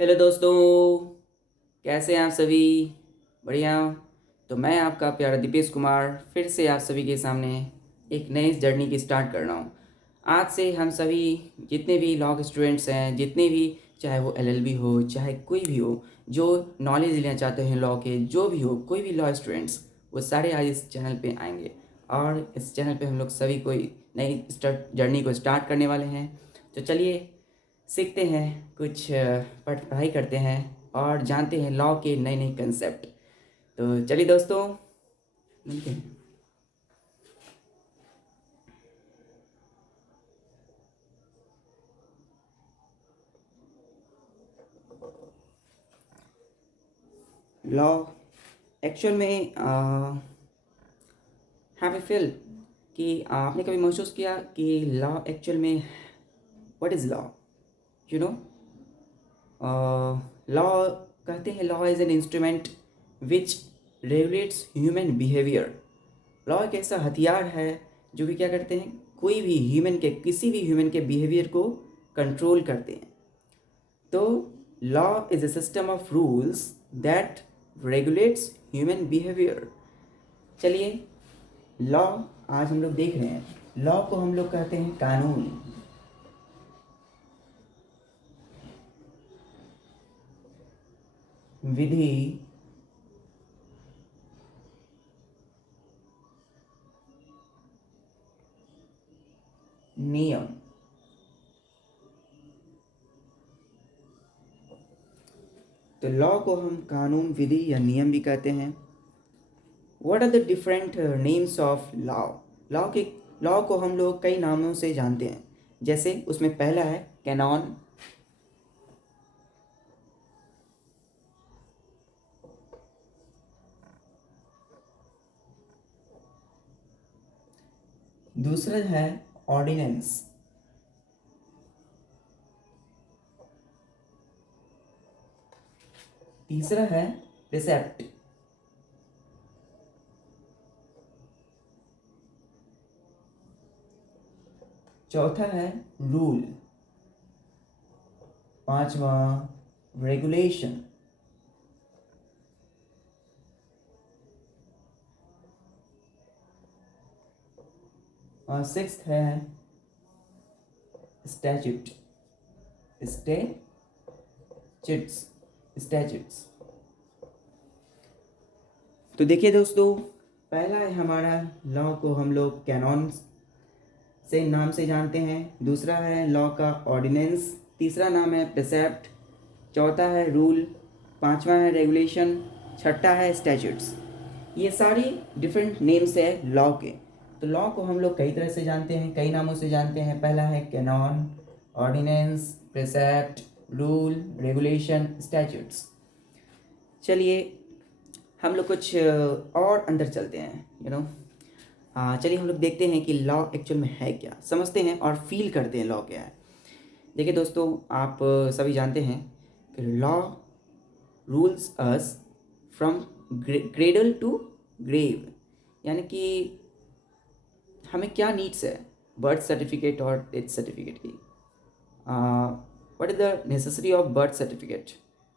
Hello दोस्तों, कैसे हैं आप सभी? बढ़िया। तो मैं आपका प्यारा दीपेश कुमार फिर से आप सभी के सामने एक नई जर्नी की स्टार्ट कर रहा हूँ। आज से हम सभी जितने भी लॉ के स्टूडेंट्स हैं, जितने भी, चाहे वो एलएलबी हो चाहे कोई भी हो, जो नॉलेज लेना चाहते हैं लॉ के, जो भी हो, कोई भी लॉ स्टूडेंट्स, वो सारे आज इस चैनल पे आएंगे। और इस चैनल पे हम लोग सभी कोई नई जर्नी को स्टार्ट करने वाले हैं। तो चलिए सीखते हैं कुछ, पढ़ाई करते हैं और जानते हैं लॉ के नए नए कंसेप्ट। तो चलिए दोस्तों, मिलते हैं। लॉ एक्चुअल में हैव यू फील कि आपने कभी महसूस किया कि लॉ एक्चुअल में what is law? You no, law कहते हैं law is an instrument which regulates human behaviour. Law एक ऐसा हथियार है जो कि क्या करते हैं, कोई भी ह्यूमन के, किसी भी ह्यूमन के बिहेवियर को कंट्रोल करते हैं। तो law is a system of rules that regulates human behaviour. चलिए, लॉ आज हम लोग देख रहे हैं। लॉ को हम लोग कहते हैं कानून, विधि, नियम। तो लॉ को हम कानून, विधि या नियम भी कहते हैं। What are the different names of law? Law के लॉ को हम लोग कई नामों से जानते हैं। जैसे उसमें पहला है कैनॉन, दूसरा है ऑर्डिनेंस, तीसरा है प्रिसेप्ट, चौथा है रूल, पांचवा रेगुलेशन, और सिक्स्थ है स्टैच्यूट, स्टैच्यूट्स स्टैच्यूट्स। तो देखिए दोस्तों, पहला है हमारा, लॉ को हम लोग कैनॉन से नाम से जानते हैं। दूसरा है लॉ का ऑर्डिनेंस, तीसरा नाम है प्रिसेप्ट, चौथा है रूल, पांचवा है रेगुलेशन, छठा है स्टैच्यूट्स। ये सारी डिफरेंट नेम्स है लॉ के। तो लॉ को हम लोग कई तरह से जानते हैं, कई नामों से जानते हैं। पहला है canon, ordinance, precept, rule, regulation, statutes. चलिए हम लोग कुछ और अंदर चलते हैं, चलिए हम लोग देखते हैं कि लॉ एक्चुअल में है क्या, समझते हैं और फील करते हैं लॉ क्या है। देखिए दोस्तों, आप सभी जानते हैं कि law rules us from cradle to grave. यानी कि हमें क्या नीड्स है बर्थ सर्टिफिकेट और डेथ सर्टिफिकेट की। What is the necessary of birth certificate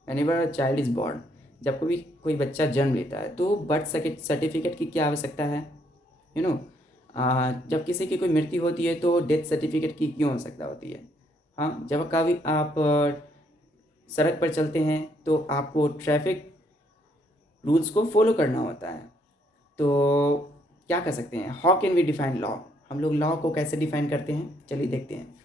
whenever a child is born? जब कोई बच्चा जन्म लेता है तो बर्थ सर्टिफिकेट की क्या आवश्यकता है? यू नो, जब किसी की कोई मृत्यु होती है तो डेथ सर्टिफिकेट की क्यों आवश्यकता होती है? हाँ, जब कभी आप सड़क पर चलते हैं तो आपको ट्रैफिक रूल्स को फॉलो करना होता है। तो क्या कर सकते हैं, how can we define law? हम लोग लॉ को कैसे डिफाइन करते हैं, चलिए देखते हैं।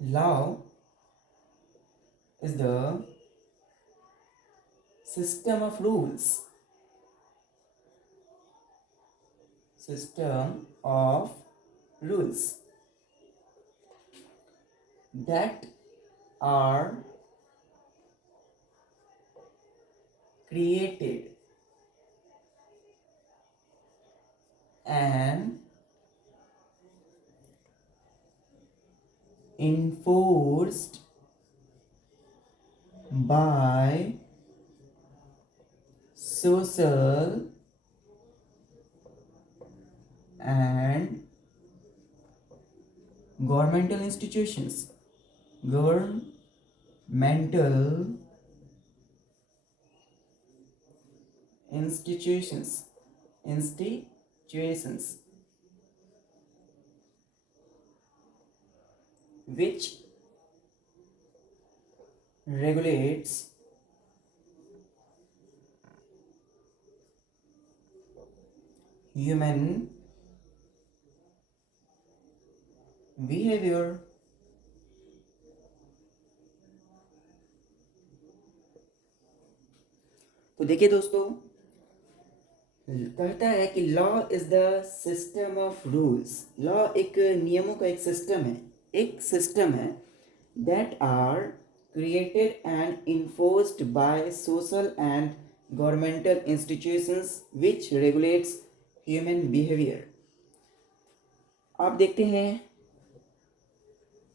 Law is the system of rules, system of rules that are created and enforced by social and governmental institutions, governmental institutions which regulates human behavior. तो देखिए दोस्तों, कहता है कि law is the system of rules. Law एक नियमों का एक सिस्टम है that are created and enforced by social and governmental institutions which regulates human behaviour. आप देखते हैं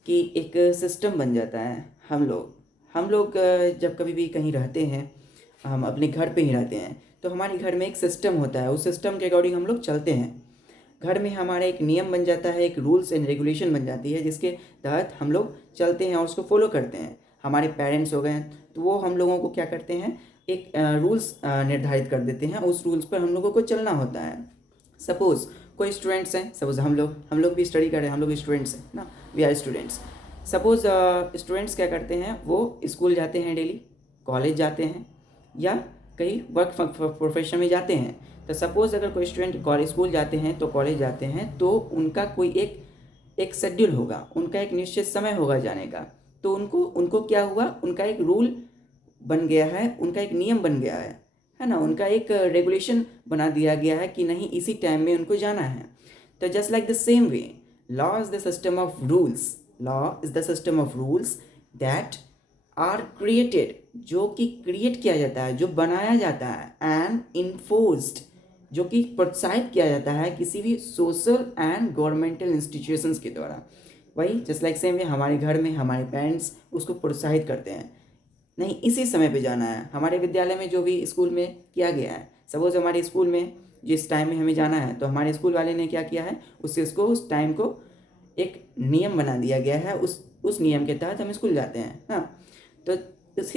कि एक सिस्टम बन जाता है। हम लोग जब कभी भी कहीं रहते हैं, हम अपने घर पे ही रहते हैं, तो हमारे घर में एक सिस्टम होता है। उस सिस्टम के अकॉर्डिंग हम लोग चलते हैं। घर में हमारा एक नियम बन जाता है, एक रूल्स एंड रेगुलेशन बन जाती है, जिसके तहत हम लोग चलते हैं और उसको फॉलो करते हैं। हमारे पेरेंट्स हो गए तो वो हम लोगों को क्या करते हैं, एक रूल्स निर्धारित कर देते हैं। उस रूल्स पर हम लोगों को चलना होता है। सपोज़ कोई स्टूडेंट्स हैं, सपोज़ हम लोग भी स्टडी कर रहे हैं, हम लोग भी स्टूडेंट्स हैं ना, we are students. Suppose students क्या करते हैं, वो स्कूल जाते हैं डेली, कॉलेज जाते हैं या कहीं वर्क प्रोफेशन में जाते हैं। तो सपोज़ अगर कोई स्टूडेंट कॉलेज स्कूल जाते हैं तो कॉलेज जाते हैं, तो उनका कोई एक शेड्यूल होगा, उनका एक निश्चित समय होगा जाने का। तो उनको क्या हुआ, उनका एक रूल बन गया है, उनका एक नियम बन गया है ना, उनका एक रेगुलेशन बना दिया गया है कि नहीं इसी टाइम में उनको जाना है। तो just like the same way, law is the system of rules. Law is the system of rules that are created, जो कि क्रिएट किया जाता है, जो बनाया जाता है, एंड इन्फोर्स्ड, जो कि प्रोत्साहित किया जाता है किसी भी सोशल एंड गवर्नमेंटल इंस्टीट्यूशंस के द्वारा। वही जस्ट लाइक सेम वे, हमारे घर में हमारे पेरेंट्स उसको प्रोत्साहित करते हैं, नहीं इसी समय पे जाना है। हमारे विद्यालय में जो भी स्कूल में किया गया है, सपोज हमारे स्कूल में जिस टाइम में हमें जाना है, तो हमारे स्कूल वाले ने क्या किया है, उस टाइम को एक नियम बना दिया गया है, उस नियम के तहत हम स्कूल जाते हैं। हाँ, तो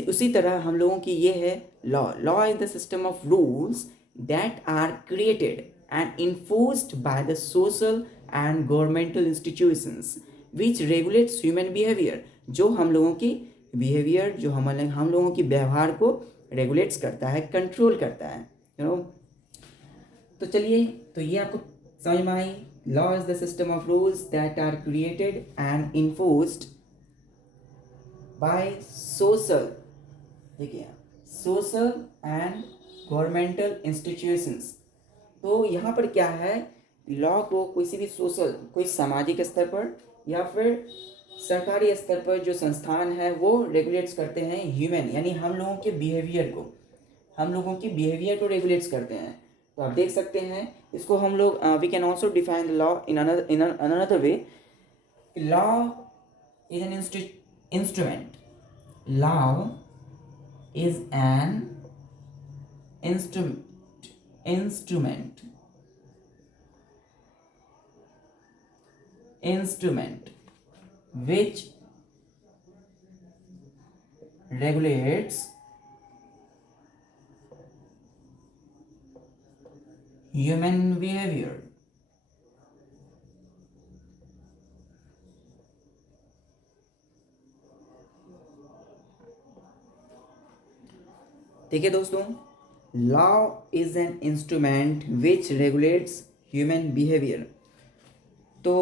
उसी तरह हम लोगों की ये है law is the system of rules that are created and enforced by the social and governmental institutions which regulates human behaviour, जो हम लोगों की बिहेवियर, जो हम लोगों की व्यवहार को रेगुलेट्स करता है, कंट्रोल करता है, यू नो। तो चलिए, तो ये आपको समझ में आई। Law is the system of rules that are created and enforced by social, देखिए, सोशल एंड गवर्नमेंटल इंस्टीट्यूशंस। तो यहाँ पर क्या है, लॉ को किसी भी सोशल, कोई सामाजिक स्तर पर या फिर सरकारी स्तर पर जो संस्थान है वो रेगुलेट्स करते हैं ह्यूमन, यानी हम लोगों के बिहेवियर को रेगुलेट्स करते हैं। तो आप देख सकते हैं इसको हम लोग we can also define the law in another way. Law is an instrument, law is an instrument which regulates human behavior। देखिए दोस्तों, law is an instrument which regulates human behaviour. तो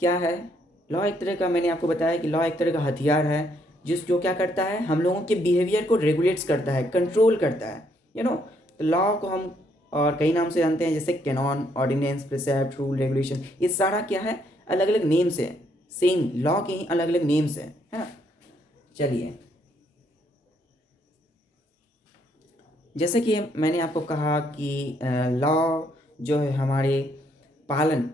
क्या है लॉ? एक तरह का, मैंने आपको बताया कि लॉ एक तरह का हथियार है जो क्या करता है, हम लोगों के बिहेवियर को रेगुलेट्स करता है, कंट्रोल करता है, यू नो। तो लॉ को हम और कई नाम से जानते हैं, जैसे canon, ordinance, precept, rule, regulation. ये सारा क्या है, अलग अलग नेम्स है, सेम लॉ के ही अलग अलग नेम्स है ना। चलिए, जैसे कि मैंने आपको कहा कि लॉ जो है हमारे पालन,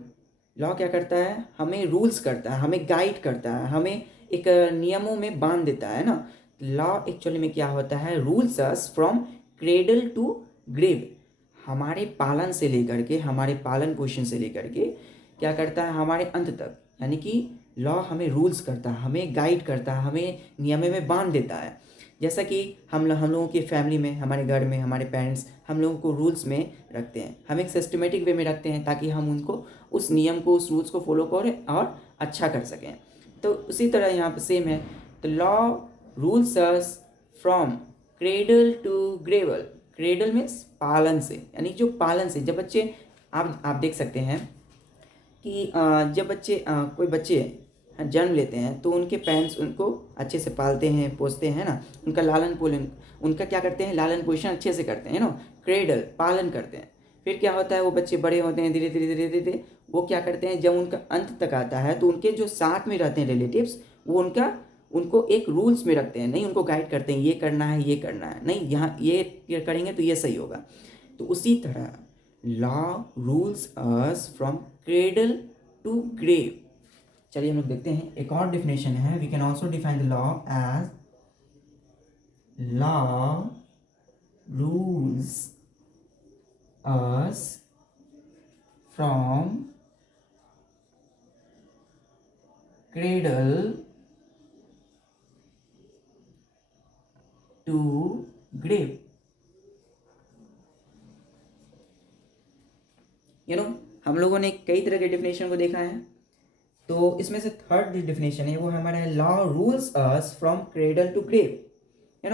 लॉ क्या करता है, हमें रूल्स करता है, हमें गाइड करता है, हमें एक नियमों में बांध देता है ना। लॉ एक्चुअली में क्या होता है, rules us from cradle to grave. हमारे पालन से लेकर के, हमारे पालन पोषण से लेकर के क्या करता है, हमारे अंत तक। यानी कि लॉ हमें रूल्स करता है, हमें गाइड करता है, हमें नियम में बांध देता है। जैसा कि हम लोगों की फैमिली में, हमारे घर में हमारे पेरेंट्स हम लोगों को रूल्स में रखते हैं, हम एक सिस्टमेटिक वे में रखते हैं ताकि हम उनको उस नियम को, उस रूल्स को फॉलो करें और अच्छा कर सकें। तो उसी तरह यहाँ पर सेम है। तो law rules us from cradle to gravel. Cradle means पालन से, यानी जो पालन से, जब बच्चे, आप देख सकते हैं कि जब बच्चे कोई बच्चे जन्म लेते हैं तो उनके पेरेंट्स उनको अच्छे से पालते हैं, पोसते हैं ना, उनका लालन पोलन, उनका क्या करते हैं, लालन पोषण अच्छे से करते हैं ना, क्रेडल पालन करते हैं। फिर क्या होता है, वो बच्चे बड़े होते हैं, धीरे धीरे धीरे धीरे वो क्या करते हैं, जब उनका अंत तक आता है तो उनके जो साथ में रहते हैं रिलेटिव्स, वो उनको एक रूल्स में रखते हैं, नहीं उनको गाइड करते हैं, ये करना है, ये करना है, नहीं यहाँ ये करेंगे तो ये सही होगा। तो उसी तरह law rules us from cradle to grave. चलिए हम लोग देखते हैं, एक और डिफिनेशन है। We can also define the law as law rules us from cradle to grave. हम लोगों ने कई तरह के डिफिनेशन को देखा है, तो इसमें से थर्ड जो डिफिनेशन है वो हमारा है law rules us from cradle to grave.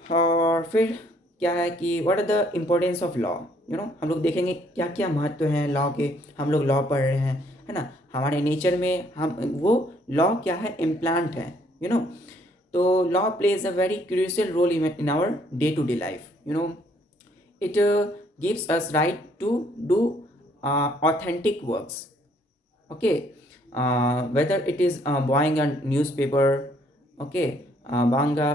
और फिर क्या है कि what are the importance of law. हम लोग देखेंगे क्या क्या महत्व हैं लॉ के। हम लोग लॉ पढ़ रहे हैं, है ना, हमारे नेचर में हम वो लॉ क्या है, इम्प्लांट है। तो law plays a very crucial role in our day to day life. It gives us right to do authentic works. Okay, whether it is buying a newspaper, okay, buying a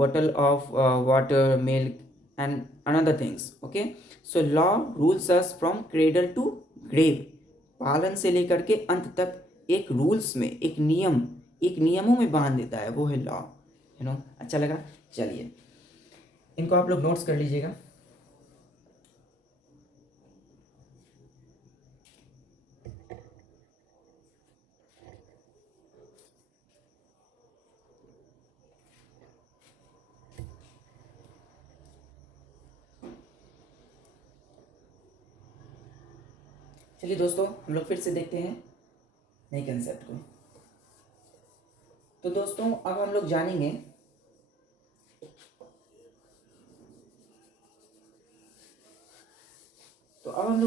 bottle of water, milk, and another things. Okay, so law rules us from cradle to grave. पालन से लेकर के अंत तक एक rules में, एक नियमों में बांध देता है, वो है लॉ। अच्छा लगा। चलिए इनको आप लोग नोट्स कर लीजिएगा। चलिए दोस्तों, हम लोग फिर से देखते हैं नए कंसेप्ट को। तो दोस्तों अब हम लोग जानेंगे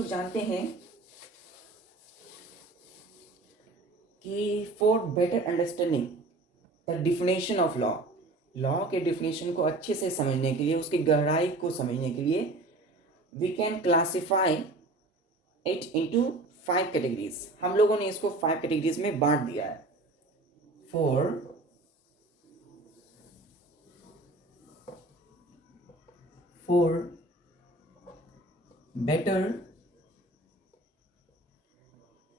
जानते हैं कि for better understanding the definition of law, law के डिफिनेशन को अच्छे से समझने के लिए, उसकी गहराई को समझने के लिए, we can classify it into 5 categories. हम लोगों ने इसको 5 कैटेगरीज में बांट दिया है। For better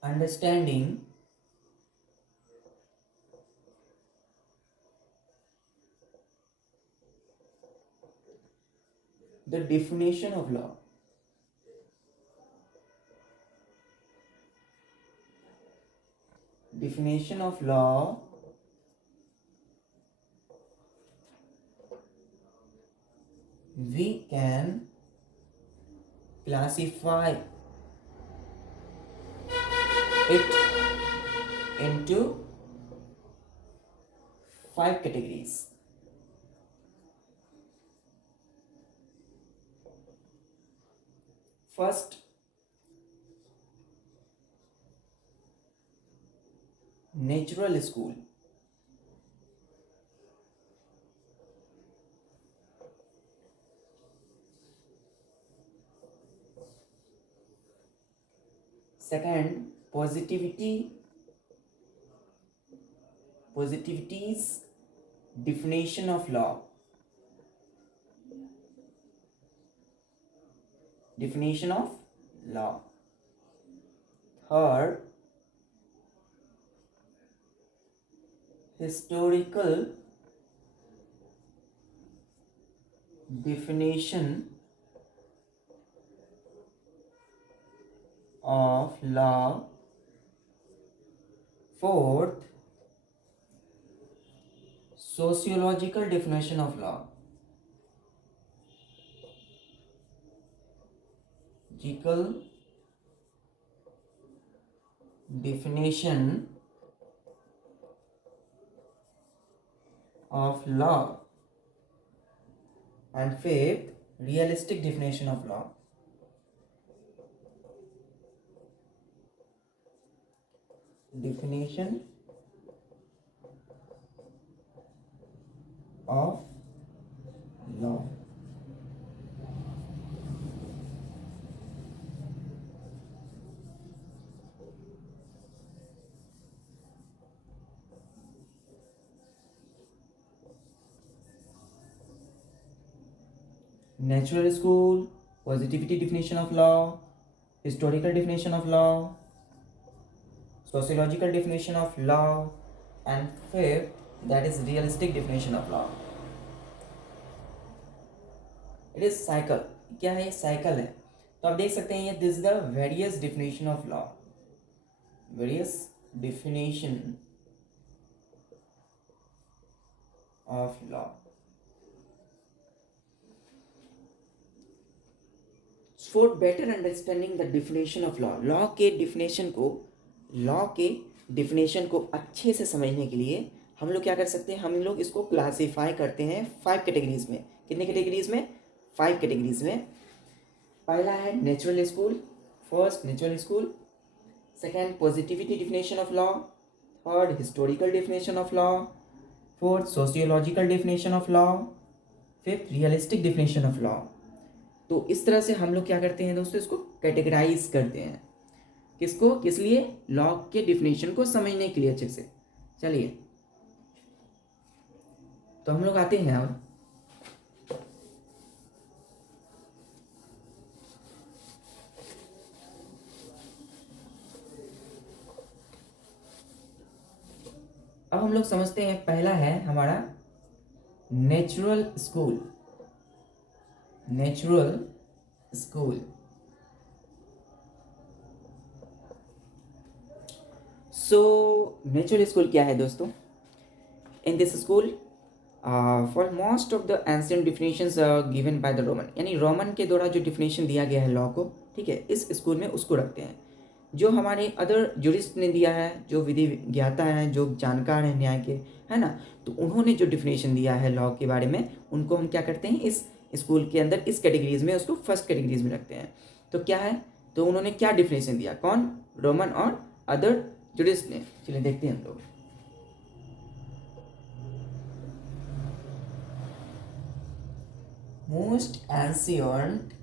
understanding the definition of law, we can classify it into 5 categories. First, natural school. Second, positivity's definition of law. Third, historical definition of law. Fourth, sociological definition of law. Logical definition of law. And fifth, realistic definition of law. Definition of law. Natural school, positivity definition of law, historical definition of law, sociological definition of law, and fifth, that is realistic definition of law. It is cycle. क्या है? Cycle है. तो आप देख सकते हैं ये this the various definition of law. Various definition of law. For better understanding the definition of law, law के डिफिनेशन को अच्छे से समझने के लिए हम लोग क्या कर सकते हैं, हम लोग इसको क्लासीफाई करते हैं 5 कैटेगरीज में. कितने कैटेगरीज में? 5 कैटेगरीज में. पहला है natural school. First natural school. Second positivity definition of law. Third historical definition of law. Fourth sociological definition of law. Fifth realistic definition of law. तो इस तरह से हम लोग क्या करते हैं दोस्तों, इसको कैटेगराइज करते हैं. किसको? किस लिए? लॉ के डिफिनेशन को समझने के लिए अच्छे से. चलिए तो हम लोग आते हैं अब हम लोग समझते हैं. पहला है हमारा natural school. Natural school. So natural school क्या है दोस्तों? In this school for most of the ancient definitions given by the Roman, यानी रोमन के द्वारा जो डिफिनेशन दिया गया है लॉ को, ठीक है, इस स्कूल में उसको रखते हैं. जो हमारे अदर जुरिस्ट ने दिया है, जो विधि ज्ञाता है, जो जानकार हैं न्याय के, है ना, तो उन्होंने जो डिफिनेशन दिया है लॉ के बारे में, उनको हम क्या करते हैं, इस स्कूल के अंदर इस कैटेगरीज में उसको फर्स्ट कैटेगरीज में रखते हैं. तो क्या है, तो उन्होंने क्या डिफिनेशन दिया, कौन? रोमन और अदर जुरिस्ट ने. चलिए देखते हैं हम लोग. Most ancient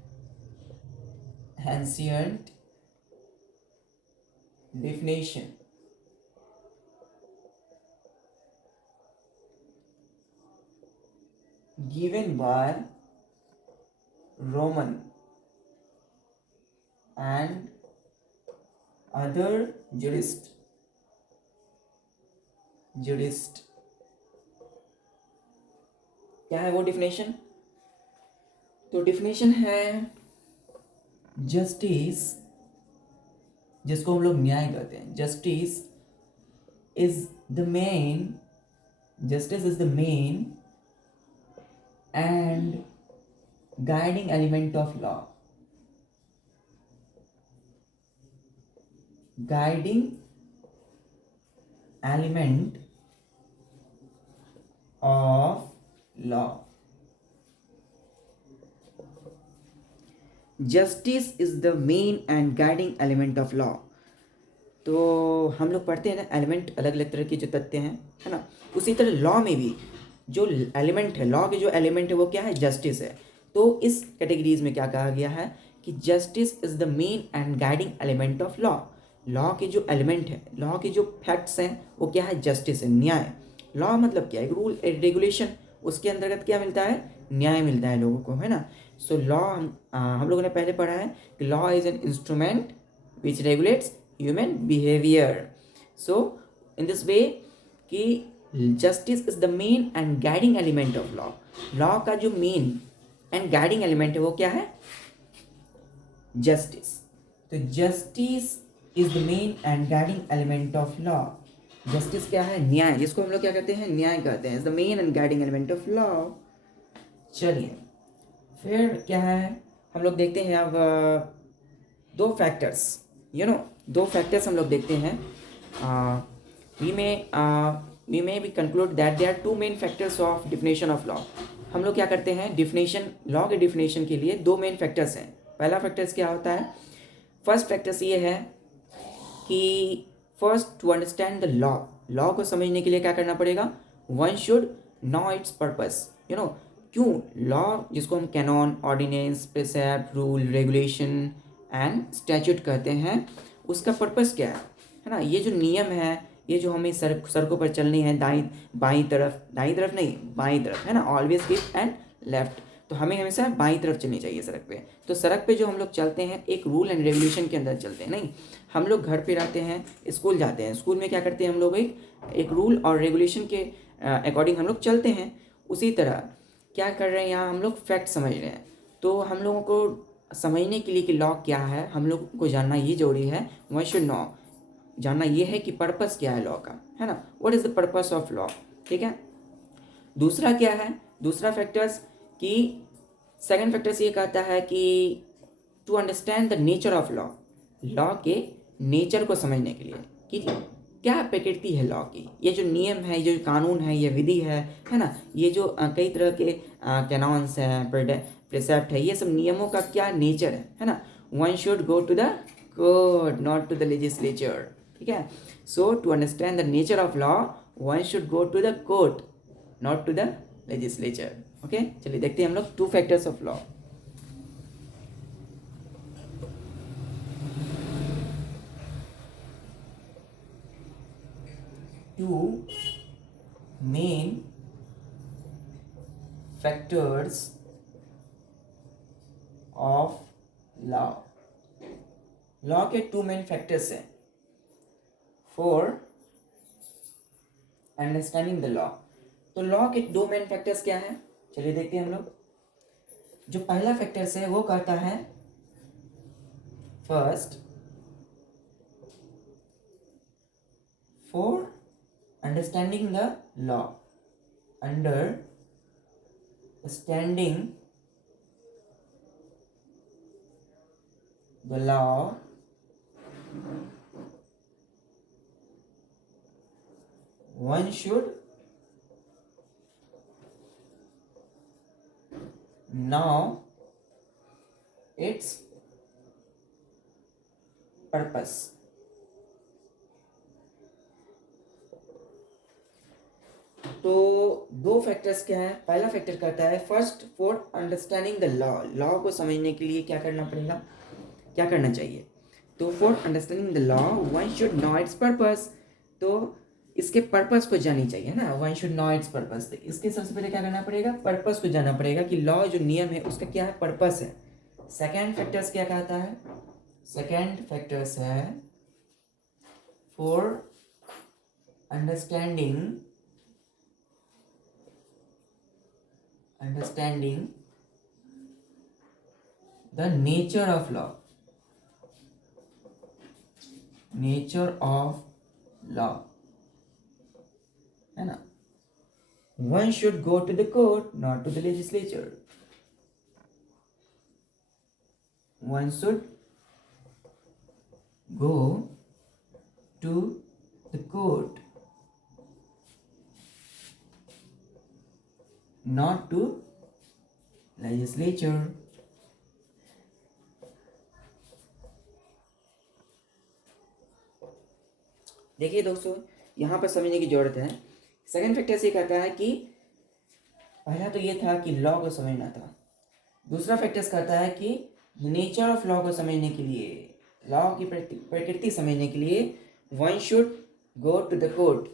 definition given by Roman and other jurist. क्या है वो डिफिनेशन? तो डिफिनेशन है जस्टिस, जिसको हम लोग न्याय कहते हैं. Justice is the main end guiding element of law. Guiding element of law. Justice is the main end guiding element of law. तो हम लोग पढ़ते हैं ना, एलिमेंट अलग अलग तरह के जो तथ्य हैं, है ना, उसी तरह लॉ में भी जो एलिमेंट है, लॉ के जो एलिमेंट है वो क्या है? जस्टिस है. तो इस कैटेगरीज में क्या कहा गया है कि justice is the main end guiding element of law. Law के जो एलिमेंट है, लॉ के जो फैक्ट्स हैं वो क्या है? जस्टिस है, न्याय. लॉ मतलब क्या है? एक रूल, एक रेगुलेशन, उसके अंतर्गत क्या मिलता है? न्याय मिलता है लोगों को, है ना. सो लॉ हम लोगों ने पहले पढ़ा है कि law is an instrument which regulates human behaviour. So in this way कि justice is the main end guiding element of law. Law का जो मेन एंड गाइडिंग एलिमेंट है वो क्या है? जस्टिस. तो justice is the main end guiding element of law. Justice क्या है? न्याय, जिसको हम लोग क्या कहते हैं? न्याय कहते हैं। Is the main end guiding element of law. चलिए फिर क्या है, हम लोग देखते हैं अब दो फैक्टर्स, दो फैक्टर्स हम लोग देखते हैं। We may be conclude that there are two main factors of definition of law. हम लोग क्या करते हैं, डिफिनेशन, लॉ के डिफिनेशन के लिए दो मेन फैक्टर्स हैं। पहला फैक्टर्स क्या होता है? फर्स्ट फैक्टर्स ये है कि first to understand the law, law को समझने के लिए क्या करना पड़ेगा? One should know its purpose. क्यों? लॉ, जिसको हम canon, ordinance, precept, rule, regulation and statute कहते हैं, उसका पर्पस क्या है ना? ये जो नियम है, ये जो हमें सड़कों पर चलनी है, बाईं तरफ नहीं, बाईं तरफ, है ना? Always keep and left. तो हमें हमेशा बाईं तरफ चलनी चाहिए सड़क पे। तो सड़क पे जो हम लोग चलते हैं, एक रूल एंड रेगुलेशन के अंदर चलते हैं। नहीं, हम लोग घर पे रहते हैं, स्कूल जाते हैं, स्कूल में क्या करते हैं हम लोग? एक रूल और रेगुलेशन के अकॉर्डिंग हम लोग चलते हैं। उसी तरह क्या कर रहे हैं यहाँ, हम लोग फैक्ट समझ रहे हैं। तो हम लोगों को समझने के लिए कि लॉ क्या है, हम लोग को जानना ये जरूरी है। वन शुड नो, जानना ये है कि पर्पस क्या है लॉ का, है ना? What is the purpose of law. ठीक है। दूसरा क्या है? दूसरा फैक्टर्स कि सेकंड फैक्टर्स ये कहता है कि to understand the nature of law, law के नेचर को समझने के लिए कि क्या प्रकृति है लॉ की। ये जो नियम है, ये जो कानून है, ये विधि है ना? ये जो कई तरह के कैनॉन्स हैं, प्रिसेप्ट है, ये सब नियमों का क्या नेचर है ना? One should go to the court, not to the legislature. ठीक है। So to understand the nature of law, one should go to the court, not to the legislature. Okay, चलिए देखते हैं हम लोग two factors of law. Two main factors of law, law के two main factors हैं for understanding the law. तो law के दो मेन फैक्टर्स क्या हैं? चलिए देखते हैं हम लोग। जो पहला फैक्टर्स है वो कहता है, first, for understanding the law, understanding the law, one should know its purpose। तो दो फैक्टर्स क्या है? पहला फैक्टर कहता है first for understanding the law, law को समझने के लिए क्या करना पड़ेगा, क्या करना चाहिए? तो for understanding the law one should know its purpose. तो इसके पर्पस को जाननी चाहिए ना, one should know its purpose. तो इसके सबसे पहले क्या करना पड़ेगा? पर्पस को जानना पड़ेगा कि लॉ जो नियम है उसका क्या है, पर्पस है। सेकेंड फैक्टर्स क्या कहता है? सेकेंड फैक्टर्स है for understanding the nature of law, है ना? One should go to the court, not to the legislature. One should go to the court, not to legislature. देखिए दोस्तों, यहाँ पर समझने की जरूरत है। सेकंड फैक्टर से कहता है कि पहला तो ये था कि लॉ को समझना था, दूसरा फैक्टर्स कहता है कि नेचर ऑफ लॉ को समझने के लिए, लॉ की प्रकृति समझने के लिए one should go to the court.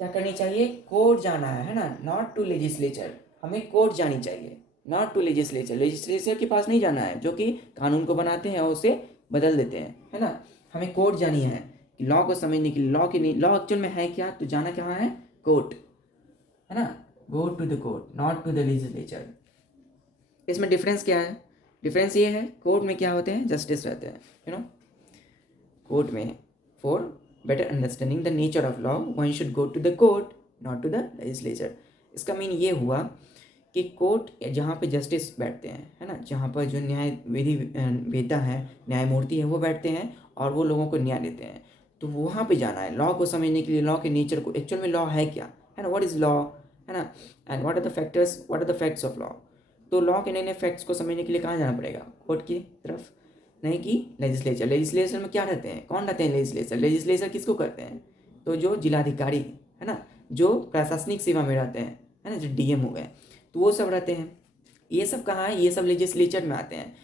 क्या करनी चाहिए? कोर्ट जाना है ना, नॉट टू लेजिस्लेचर। हमें कोर्ट जानी चाहिए, नॉट टू लेजिस्लेचर। लेजिस्लेचर के पास नहीं जाना है, जो कि कानून को बनाते हैं और उसे बदल देते हैं, है ना? हमें कोर्ट जानी है लॉ को समझने के लिए। लॉ एक्चुअल में है क्या? तो जाना कहाँ है? कोर्ट, है ना? Go to the court, not to the legislature. इसमें डिफरेंस क्या है? डिफरेंस ये है, कोर्ट में क्या होते हैं, जस्टिस रहते हैं, यू नो, कोर्ट में for better understanding the nature of law one should go to the court not to the legislature. इसका मीन ये हुआ कि कोर्ट जहाँ पे जस्टिस बैठते हैं, है ना, जहाँ पर जो न्याय विधि वेता है, न्यायमूर्ति है, वो बैठते हैं और वो लोगों को न्याय देते हैं, तो वहाँ पे जाना है लॉ को समझने के लिए, लॉ के नेचर को, एक्चुअल में लॉ है क्या, है ना, व्हाट इज़ लॉ, है ना, and what are the factors, what are the facts of law. तो लॉ के नए नए फैक्ट्स को समझने के लिए कहाँ जाना पड़ेगा, कोर्ट की तरफ, नहीं कि लेजिस्लेचर। लेजिस्लेचर में क्या रहते हैं, कौन रहते हैं लेजिस्लेचर, लेजिस्लेचर किसको करते हैं, तो जो जिलाधिकारी है ना, जो प्रशासनिक सेवा में रहते हैं, है ना, जो डीएम हो गए, तो वो सब रहते हैं। ये सब कहाँ है, ये सब लेजिस्लेचर में आते हैं।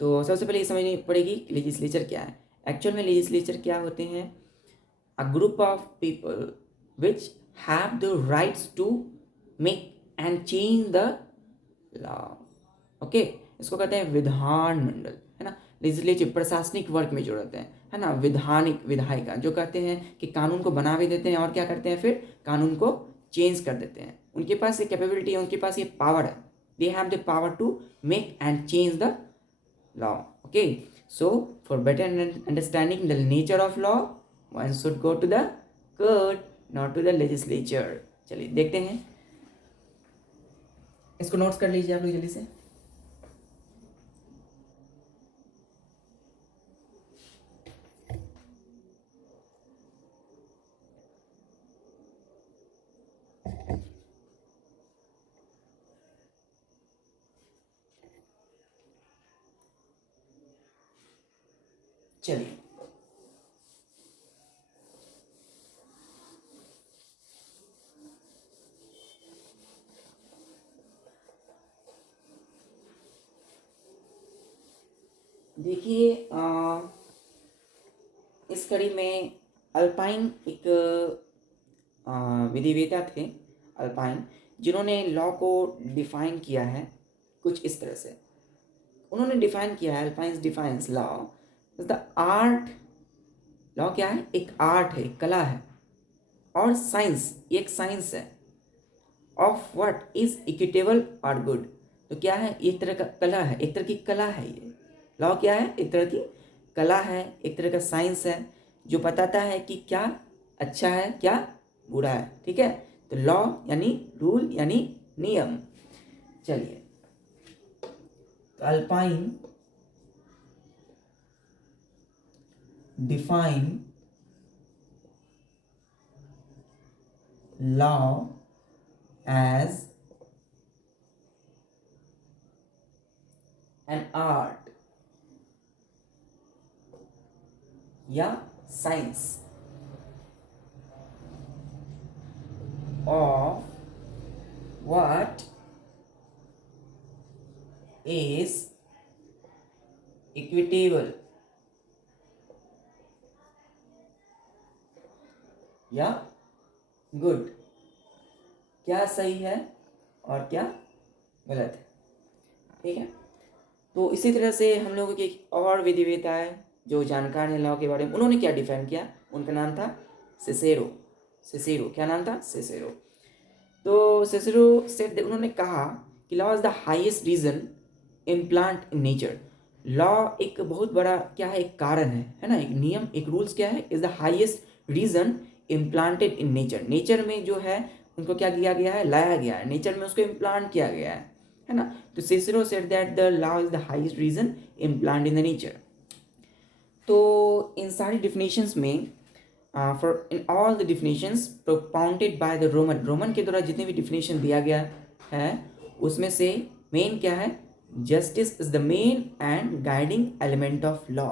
तो सबसे पहले ये समझनी पड़ेगी लेजिस्लेचर क्या है। एक्चुअल में लेजिस्लेचर क्या होते हैं, a group of people which have the rights to make and change the law. Okay, इसको कहते हैं विधान मंडल, है ना, लेजिस्लेटिव प्रशासनिक वर्क में जो रहते हैं, है ना, विधानिक विधायिका जो कहते हैं कि कानून को बना भी देते हैं और क्या करते हैं, फिर कानून को चेंज कर देते हैं। उनके पास ये कैपेबिलिटी है, उनके पास ये पावर है, they have the power to make and change the law. Okay, so for better understanding the nature of law one should go to the court not to the legislature. चलिए देखते हैं, इसको notes कर लीजिए आप लोग जल्दी से। चलिए, देखिए इस कड़ी में अल्पाइन एक विधिवेता थे, अल्पाइन, जिन्होंने लॉ को डिफाइन किया है कुछ इस तरह से। उन्होंने डिफाइन किया है, अल्पाइंस defines law the art, law क्या है, एक आर्ट है, एक कला है, और साइंस, एक साइंस है, ऑफ व्हाट इज इक्विटेबल और गुड। तो क्या है, एक तरह का कला है, एक तरह की कला है ये लॉ, क्या है, एक तरह की कला है, एक तरह का साइंस है, जो बताता है कि क्या अच्छा है, क्या बुरा है। ठीक है, तो लॉ यानी रूल यानी नियम। चलिए, तो alpine define law as an art या science of what is equitable या गुड, क्या सही है और क्या गलत है। ठीक है, तो इसी तरह से हम लोगों की एक और विधिवेता है जो जानकार है लॉ के बारे में, उन्होंने क्या डिफाइन किया, उनका नाम था सिसेरो। सिसेरो, क्या नाम था, सिसेरो। तो सिसेरो से उन्होंने कहा कि law is the highest reason implant in nature. Law एक बहुत बड़ा क्या है, एक कारण है ना, एक नियम, एक रूल्स क्या है, is the highest reason implanted in nature. Nature में जो है उनको क्या किया गया है, लाया गया है, नेचर में उसको इम्प्लांट किया गया है ना। तो Cicero said that the law is the highest reason implant in the nature. तो इन सारी डिफिनेशंस में for in all the definitions propounded by the Roman, Roman के द्वारा जितने भी डिफिनेशन दिया गया है उसमें से मेन क्या है, justice is the main end guiding element of law.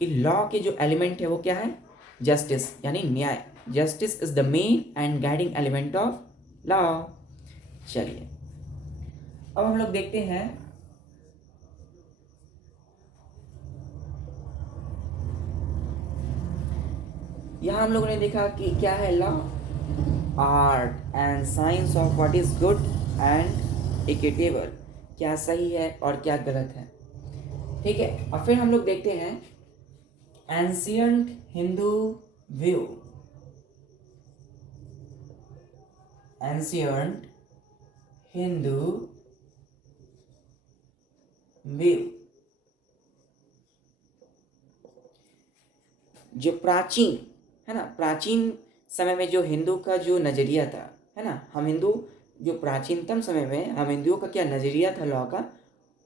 कि लॉ के जो एलिमेंट है वो क्या है, जस्टिस यानी न्याय। Justice is the main end guiding element of law. चलिए, अब हम लोग देखते हैं यहाँ हम लोगों ने देखा कि क्या है law, art and science of what is good and equitable, क्या सही है और क्या गलत है। ठीक है, और फिर हम लोग देखते हैं ancient Hindu view. Ancient Hindu view. जो प्राचीन है ना, प्राचीन समय में जो हिंदू का जो नज़रिया था, है ना, हम हिंदू जो प्राचीनतम समय में हम हिंदुओं का क्या नज़रिया था लॉ का,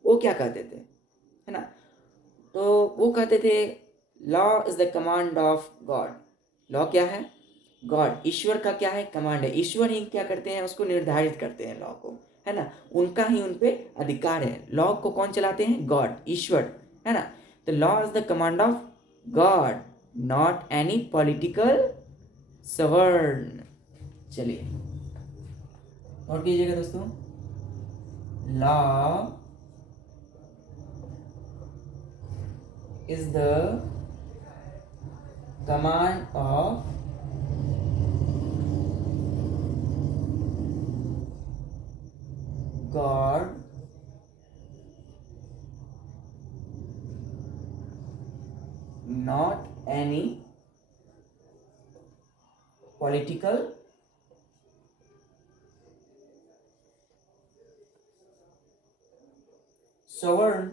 वो क्या कहते थे, है ना, तो वो कहते थे law is the command of God. Law क्या है, गॉड, ईश्वर का क्या है, कमांड है। ईश्वर ही क्या करते हैं, उसको निर्धारित करते हैं लॉ को, है ना, उनका ही उन पे अधिकार है। लॉ को कौन चलाते हैं, गॉड, ईश्वर, है ना। तो law is the command of God, not any political सवर्ण। चलिए और कीजिएगा दोस्तों, law is the command of God, not any political sovereign।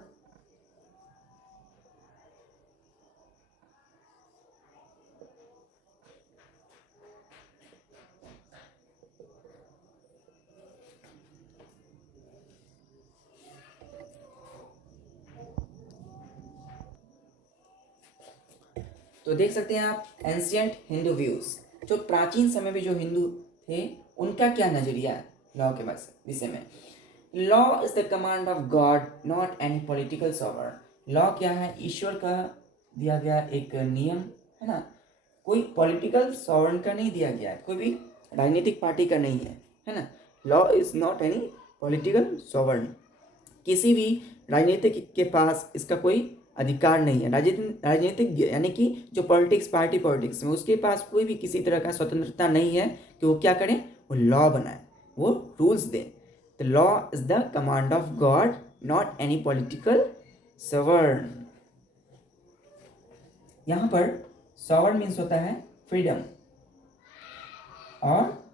तो देख सकते हैं आप एंशियंट हिंदू व्यूज, जो प्राचीन समय में जो हिंदू थे उनका क्या नजरिया है लॉ के विषय में। Law is the command of God, not any political sovereign. Law क्या है, ईश्वर का दिया गया एक नियम, है ना, कोई पॉलिटिकल सॉवरन का नहीं दिया गया है, कोई भी राजनीतिक पार्टी का नहीं है ना। Law is not any political sovereign, किसी भी राजनीतिक के पास इसका कोई अधिकार नहीं है। राजनीतिक यानी कि जो पॉलिटिक्स, पार्टी पॉलिटिक्स में, उसके पास कोई भी किसी तरह का स्वतंत्रता नहीं है कि वो क्या करें, वो लॉ बनाए, वो रूल्स दे। The law is the command of God, not any political sovereign. यहाँ पर सवर्न मीन्स होता है फ्रीडम और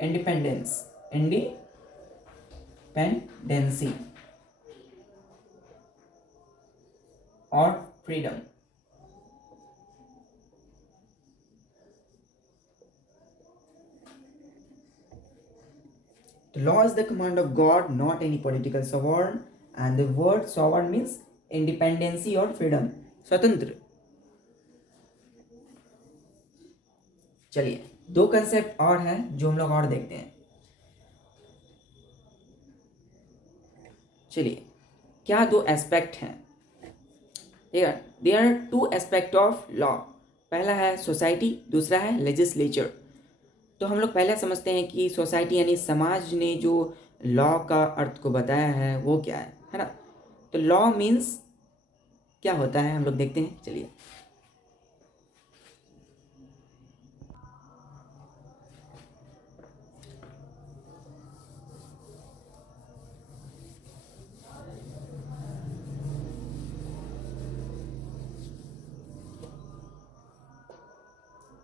इंडिपेंडेंस, इंडिपेंडेंसी और freedom. The law is the command of God, not any political sovereign, and the word sovereign means independency or freedom, स्वतंत्र। चलिए दो concept और हैं जो हम लोग और देखते हैं। चलिए क्या दो एस्पेक्ट हैं, there are two aspect of law. पहला है सोसाइटी, दूसरा है लेजिस्लेचर। तो हम लोग पहले समझते हैं कि सोसाइटी यानी समाज ने जो लॉ का अर्थ को बताया है वो क्या है ना। तो लॉ मीन्स क्या होता है हम लोग देखते हैं। चलिए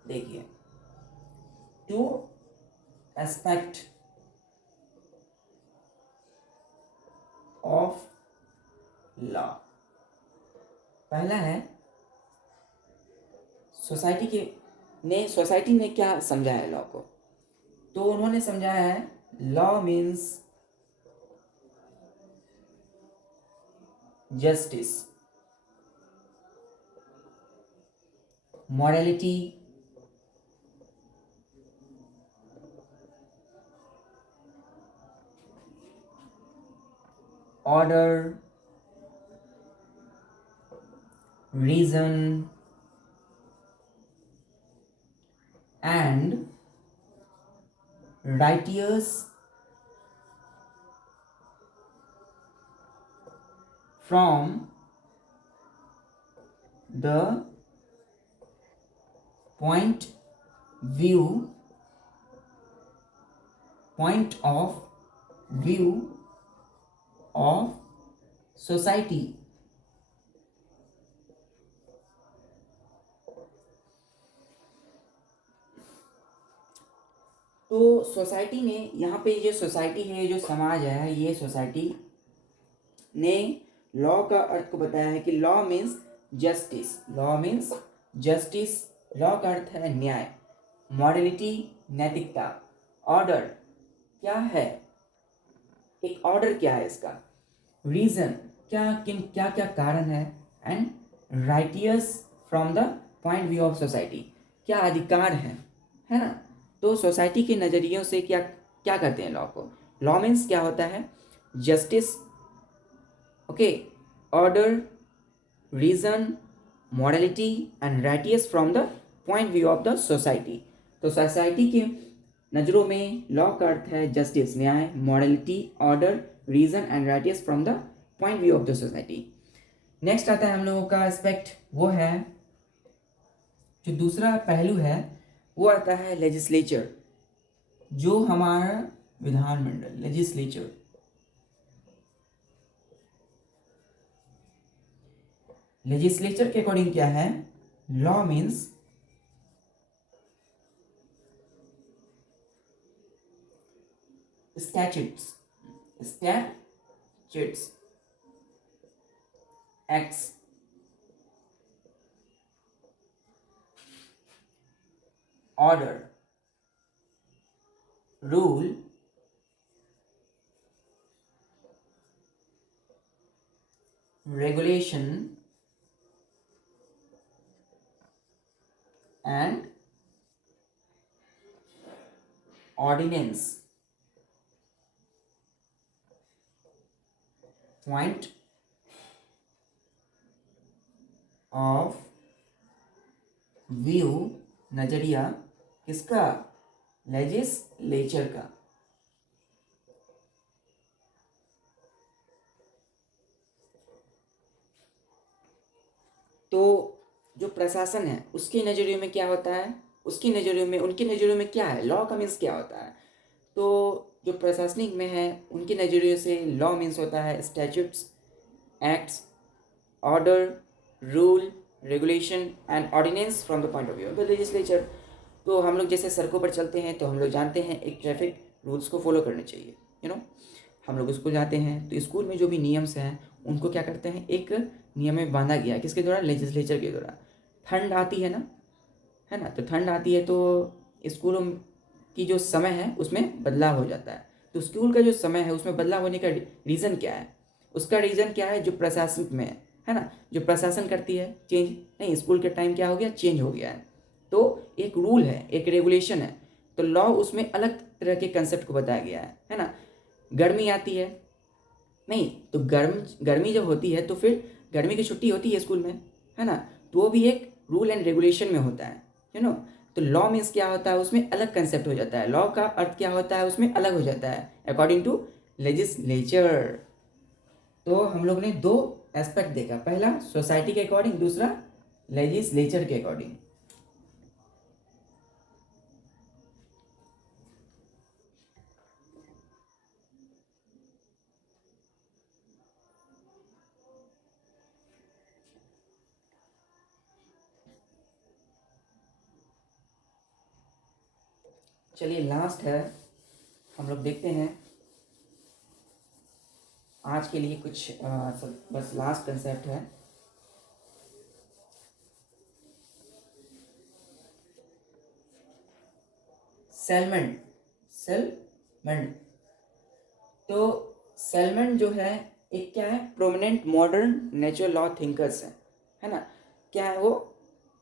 देखिए, टू एस्पेक्ट ऑफ लॉ। पहला है सोसाइटी ने क्या समझा है लॉ को। तो उन्होंने समझाया है law means justice, morality, order, reason, and righteous from the point of view of society। तो सोसाइटी ने यहाँ पे, ये सोसाइटी है, जो समाज है, ये सोसाइटी ने लॉ का अर्थ को बताया है कि law means justice, law means justice, law का अर्थ है न्याय, मॉरलिटी नैतिकता, ऑर्डर क्या है, एक ऑर्डर क्या है इसका, रीजन क्या क्या कारण है, and righteous from the point view of society क्या अधिकार है ना। तो सोसाइटी के नज़रियों से क्या क्या करते हैं लॉ को। लॉ मीन्स क्या होता है, justice, okay, order, reason, morality and righteous from the point view of the society. तो सोसाइटी के नज़रों में लॉ का अर्थ है जस्टिस, न्याय, morality, order, reason and righteous from the point view of the society. Next आता है हम लोगों का एस्पेक्ट, वो है जो दूसरा पहलू है वो आता है लेजिस्लेचर, जो हमारा विधानमंडल, लेजिस्लेचर। लेजिस्लेचर के अकॉर्डिंग क्या है, law means statutes, statutes, acts, order, rule, regulation and ordinance, point of view, नजरिया किसका, लेजिस्लेचर का। तो जो प्रशासन है उसके नज़रिए में क्या होता है, उसकी नज़रियों में, उनकी नज़रियों में क्या है, लॉ का मीन्स क्या होता है। तो जो प्रशासनिक में है उनके नज़रिए से लॉ मीन्स होता है statutes, acts, order, rule, regulation and ordinance from the point of view of the legislature. तो हम लोग जैसे सड़कों पर चलते हैं तो हम लोग जानते हैं एक ट्रैफिक रूल्स को फॉलो करने चाहिए, हम लोग स्कूल जाते हैं तो स्कूल में जो भी नियम्स हैं उनको क्या करते हैं, एक नियम में बांधा गया है, किसके द्वारा, लेजिस्लेचर के द्वारा। ठंड आती है ना, है ना, तो ठंड आती है तो स्कूलों की जो समय है उसमें बदलाव हो जाता है। तो स्कूल का जो समय है उसमें बदलाव होने का रीज़न क्या है, उसका रीज़न क्या है, जो प्रशासन में है ना, जो प्रशासन करती है चेंज, नहीं स्कूल के टाइम क्या हो गया, चेंज हो गया है। तो एक रूल है, एक रेगुलेशन है, तो लॉ उसमें अलग तरह के कंसेप्ट को बताया गया है ना। गर्मी आती है, नहीं तो गर्मी जब होती है तो फिर गर्मी की छुट्टी होती है स्कूल में, है ना, तो वो भी एक रूल एंड रेगुलेशन में होता है, तो लॉ मीन्स क्या होता है, उसमें अलग कंसेप्ट हो जाता है, लॉ का अर्थ क्या होता है उसमें अलग हो जाता है अकॉर्डिंग टू लेजिस्लेचर। तो हम लोग ने दो एस्पेक्ट देखा, पहला सोसाइटी के अकॉर्डिंग, दूसरा लेजिस्लेचर के अकॉर्डिंग। चलिए लास्ट है, हम लोग देखते हैं आज के लिए कुछ बस लास्ट कंसेप्ट है। सेलमेंट, सेलमेंट, तो सेलमेंट जो है एक क्या है, prominent modern natural law thinkers है ना, क्या है वो,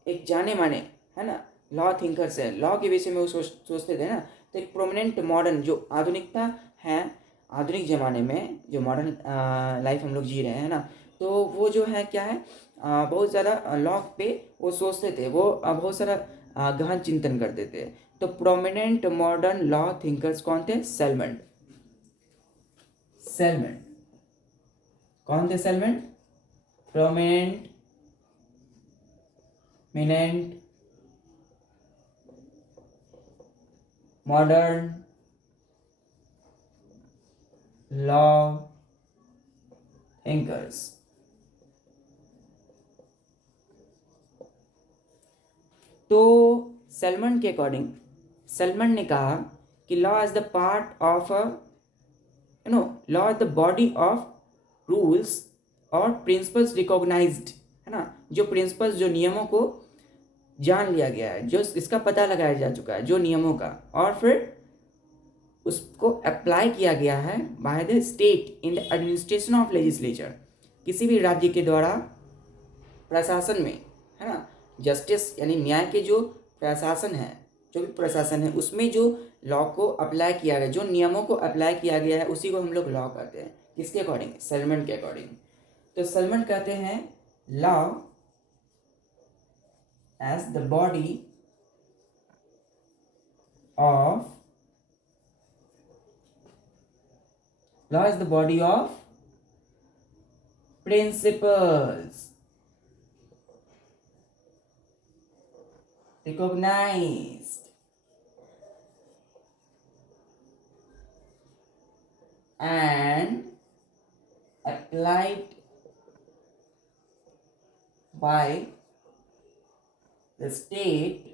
एक जाने माने, है ना, लॉ थिंकर्स है, लॉ के विषय में वो सोचते थे ना। तो एक प्रोमिनेंट मॉडर्न जो आधुनिकता है, आधुनिक ज़माने में जो मॉडर्न लाइफ हम लोग जी रहे हैं ना, तो वो जो है क्या है, बहुत ज़्यादा लॉ पे वो सोचते थे, वो बहुत सारा गहन चिंतन करते थे। तो प्रोमिनेंट मॉडर्न लॉ थिंकर्स कौन थे, सेलमेंट, सेलमेंट कौन थे, सेलमेंट, प्रोमिनेंट मिनेंट मॉडर्न लॉ थिंकर्स। तो सेलमन के अकॉर्डिंग, सेलमन ने कहा कि law is the part of law is the body of rules और प्रिंसिपल्स रिकॉग्नाइज्ड, है ना, जो प्रिंसिपल्स, जो नियमों को जान लिया गया है, जो इसका पता लगाया जा चुका है, जो नियमों का, और फिर उसको अप्लाई किया गया है by the state in the administration of legislature, किसी भी राज्य के द्वारा प्रशासन में, है ना, जस्टिस यानी न्याय के जो प्रशासन है, जो भी प्रशासन है उसमें जो लॉ को अप्लाई किया गया, जो नियमों को अप्लाई किया गया है, उसी को हम लोग लॉ कहते हैं। किसके अकॉर्डिंग? सैलमन के अकॉर्डिंग। तो सैलमन कहते हैं law as the body of law is the body of principles recognized and applied by the state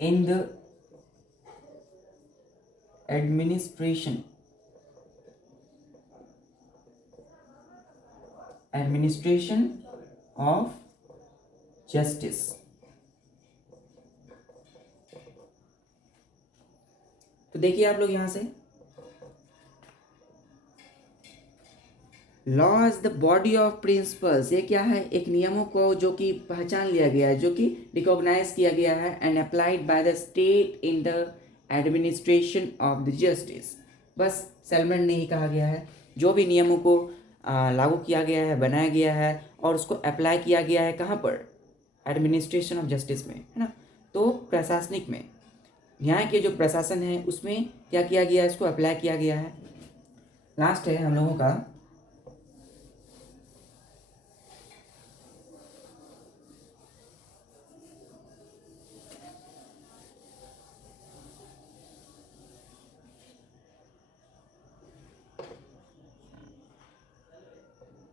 in the administration of justice। तो देखिए आप लोग यहां से, law is the body of principles, ये क्या है? एक नियमों को जो कि पहचान लिया गया है, जो कि रिकॉग्नाइज किया गया है, and applied by the state in the administration of the justice. बस सैलमन ने ही कहा गया है, जो भी नियमों को लागू किया गया है, बनाया गया है और उसको अप्लाई किया गया है, कहाँ पर? एडमिनिस्ट्रेशन ऑफ जस्टिस में, है ना। तो प्रशासनिक में, न्याय के जो प्रशासन है उसमें क्या किया गया है? इसको अप्लाई किया गया है। लास्ट है हम लोगों का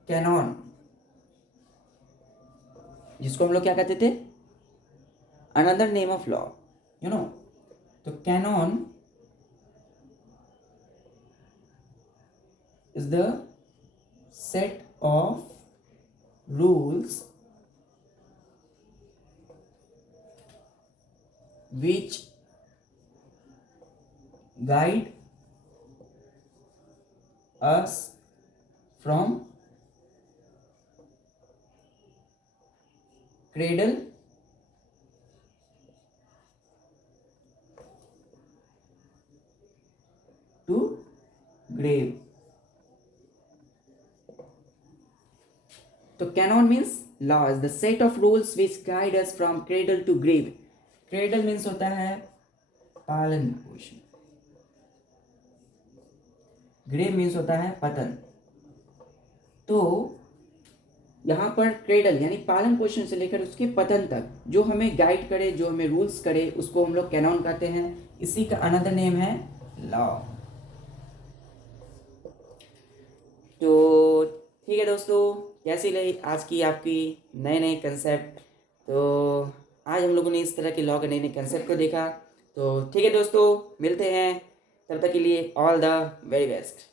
कैनॉन, जिसको हम लोग क्या कहते थे? Another name of law, you know. तो canon is the set of rules which guide us from cradle to grave। तो canon means law is the set of rules which guide us from cradle to grave. Cradle means होता है पालन पोषण, grave means होता है पतन। तो यहाँ पर क्रेडल यानी पालन पोषण से लेकर उसके पतन तक जो हमें गाइड करे, जो हमें रूल्स करे, उसको हम लोग कैनॉन कहते हैं। इसी का अनदर नेम है लॉ। तो ठीक है दोस्तों, कैसी रही आज की आपकी नए नए कंसेप्ट? तो आज हम लोगों ने इस तरह के लॉ के नए नए कंसेप्ट को देखा। तो ठीक है दोस्तों, मिलते हैं, तब तक के लिए ऑल द वेरी बेस्ट।